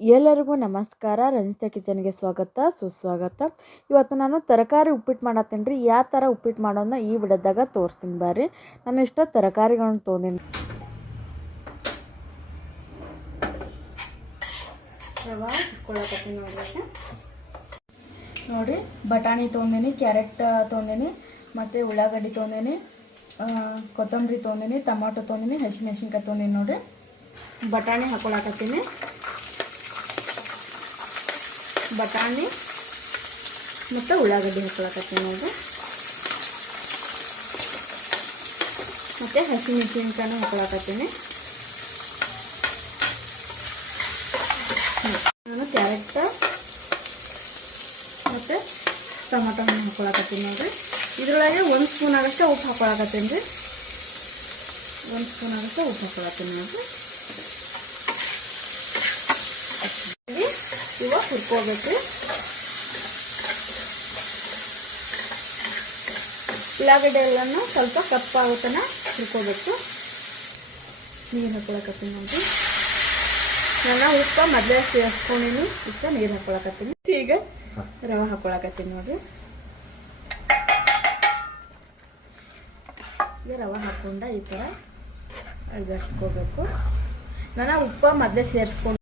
ಎಲ್ಲರಿಗೂ ನಮಸ್ಕಾರ. ರಂಜಿತಾ ಕಿಚನ್ಗೆ ಸ್ವಾಗತ ಸುಸ್ವಾಗತ. ಇವತ್ತು ನಾನು ತರಕಾರಿ ಉಪ್ಪಿಟ್ಟು ಮಾಡತ್ತೀನಿ ರೀ. ಯಾವ ಥರ ಉಪ್ಪಿಟ್ಟು ಮಾಡೋದನ್ನ ಈ ವಿಡಿಯೋದಾಗ ತೋರಿಸ್ತೀನಿ ಬರ್ರಿ. ನಾನು ಇಷ್ಟ ತರಕಾರಿಗಳನ್ನ ತೊಗೊಂಡಿನಿ. ರವಾ ಇಟ್ಕೊಳಕತ್ತೀನಿ ನೋಡಿರಿ. ಬಟಾಣಿ ತೊಗೊಂಡಿನಿ, ಕ್ಯಾರೆಟ್ ತೊಗೊಂಡಿನಿ, ಮತ್ತು ಉಳ್ಳಾಗಡ್ಡಿ ತೊಗೊಂಡಿನಿ, ಕೊತ್ತಂಬರಿ ತೊಗೊಂಡಿನಿ, ಟೊಮಾಟೊ ತೊಗೊಂಡಿನಿ, ಹಸಿಮೆಣ್ಸಿನ್ಕಾಯಿ ತೊಗೊಂಡಿನಿ ನೋಡಿರಿ. ಬಟಾಣಿ ಹಾಕೊಳಕತ್ತೀನಿ. ಬಟಾಣಿ ಮತ್ತು ಉಳ್ಳಾಗಡ್ಡಿ ಹಾಕೊಳಕತ್ತೀನಿ ನೋಡಿರಿ. ಮತ್ತು ಹಸಿಮೆಣ್ಸಿನ್ಕಾಯಿನೂ ಹಾಕೊಳಕತ್ತೀನಿ. ನಾನು ಕ್ಯಾರೆಟ್ ಮತ್ತು ಟೊಮಾಟೊ ಹಣ್ಣು ಹಾಕೊಳಕತ್ತೀನಿ ನೋಡಿರಿ. ಇದರೊಳಗೆ 1 ಸ್ಪೂನ್ ಆಗಷ್ಟೇ ಉಪ್ಪು ಹಾಕೊಳಕತ್ತೀನಿ ರೀ. 1 ಸ್ಪೂನ್ ಆಗಷ್ಟೇ ಉಪ್ಪು ಹಾಕೊಳತ್ತೀನಿ ನೋಡಿರಿ. ಇವಾಗ ಹುರ್ಕೋಬೇಕು. ಉಳ್ಳಾಗಡ್ಡೆ ಎಲ್ಲನೂ ಸ್ವಲ್ಪ ಕಪ್ಪಾಗುತ್ತನ ಹುರ್ಕೋಬೇಕು. ನೀರು ಹಾಕೊಳಕತ್ತೀನಿ ನೋಡಿರಿ. ನಾನು ಉಪ್ಪು ಮೊದಲೇ ಸೇರಿಸ್ಕೊಂಡಿನಿ. ಇಷ್ಟ ನೀರು ಹಾಕೊಳಕತ್ತೀನಿ. ಈಗ ರವೆ ಹಾಕೊಳಕತ್ತೀನಿ ನೋಡಿರಿ. ಈಗ ರವೆ ಹಾಕ್ಕೊಂಡ ಈ ಥರ ಅಳಗಡ್ಸ್ಕೋಬೇಕು. ನಾನು ಉಪ್ಪು ಮೊದಲೇ ಸೇರಿಸ್ಕೊಂಡು